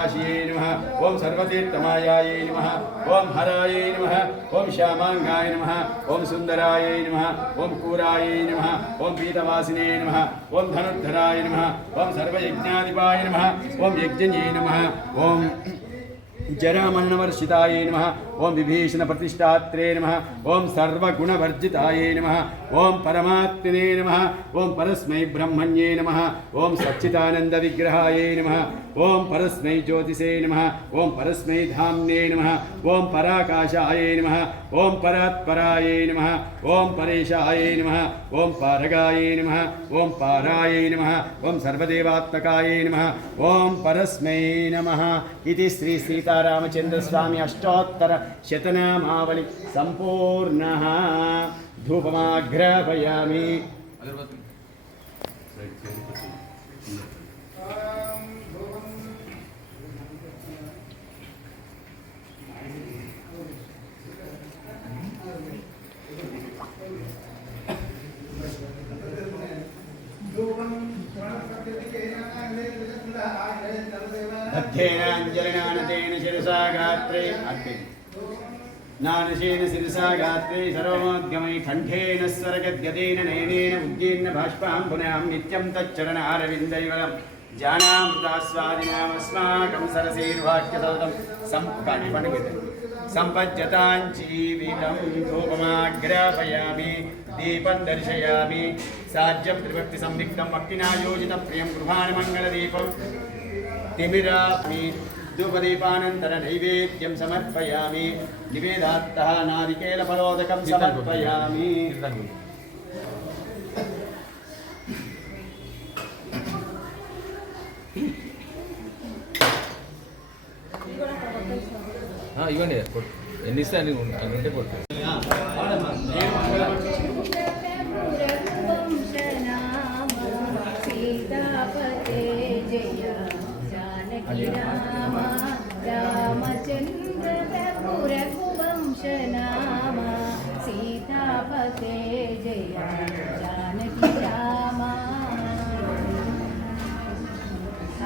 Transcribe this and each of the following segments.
ओम सर्वतीर्थमायाय नमः ओम हराय नमः ओम श्यामांगाय नमः ओम सुंदराय नमः ओम कूराय नमः ओम पीतवासिने नमः ओम धनुर्धराय नमः ओम सर्वयज्ञाधिपाय नमः ओम यज्ञन्ये नमः ओम जरामन्नवर्षिताय नमः ओम विभीषण प्रतिष्ठात्रे नमः ओम सर्वगुणवर्जिताय नमः ओम परमात्मने नमः ओम परस्मै ब्रह्मण्ये नमः ओम सच्चिदानंद विग्रहाय नमः ओम परस्मै ज्योतिषे नमः ओम परस्मै धाम्ने नमः ओम पराकाशाय नमः ओम परात्पराय नमः ओम परेशाय नमः ओम पारगाय नमः ओम पाराय नमः ओम सर्वदेवात्मकाय नमः ओम परस्मै नमः इति श्री सीतारामचंद्र स्वामी अष्टोत्तर शतनामावली संपूर्णः धूपमाघ्रापयामि अध्ययनाञ्जलिनानतेन शिरसा गात्रे नानशेन शिरसा गात्रे सर्वोद्गमै कण्ठेन स्वरगद्गदेन नयनेन उद्गीर्ण बाष्पां पुनः नित्यं तच्चरणारविन्दयुगलं जानामृतास्वादिनामस्माकं सरसेर्वाक्यसौदं सम्पज्जतां जीवितं धूपमाग्रापयामि दीपं दर्शयामि साज्यं त्रिभक्तिसंदिग्धं भक्तिना योजितं प्रियं गृहाणमङ्गलदीपं तिमिरामि धूपदीपानन्तरं नैवेद्यं समर्पयामि निवेदात्तः नारिकेलफलोदकं समर्पयामि ఇవ్వండి ఎన్ని ఇస్తాను ఉంటే కొట్టు रामचंद्र प्रभु रघुवंश नाम सीतापते जय जानकी रामा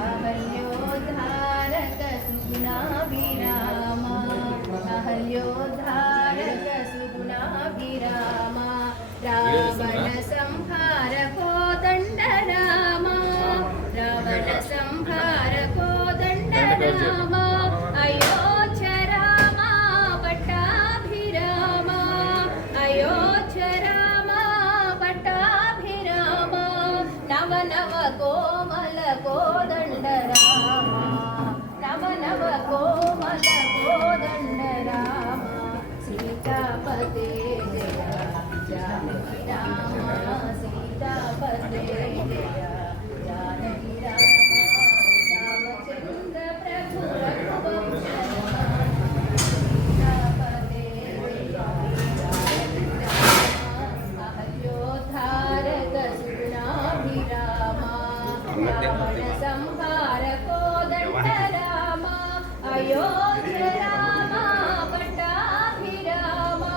अहल्योद्धारक सुगुणाभिरामा अहल्योद्धारक सुगुणाभिरामा रावण संहार कोदंड रामा रावण संहार कोदंड रामा अयोध्य रामा पट्टाभिरामा अयोध्य रामा पट्टाभिरामा नव नव कोमल कोदंड रामा नव नव कोमल कोदंड रामा सीतापते जय जानकी रामा सीतापते जय जानकी रामा रामचंद्र प्रभु रघुवंश सीतापते जय जानकी रामा अहल्योद्धारक सुगुणाभिरामा रावण संहार कोदंड रामा अयोध्य रामा पट्टाभिरामा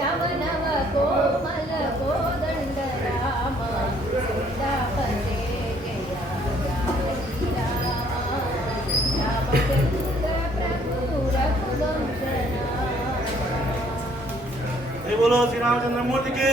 नव नव कोमल कोदंड रामा सीतापते जय जानकी रामा रामचंद्र प्रभु रघुवंश नामा। बोलो श्री रामचंद्र मूर्ति की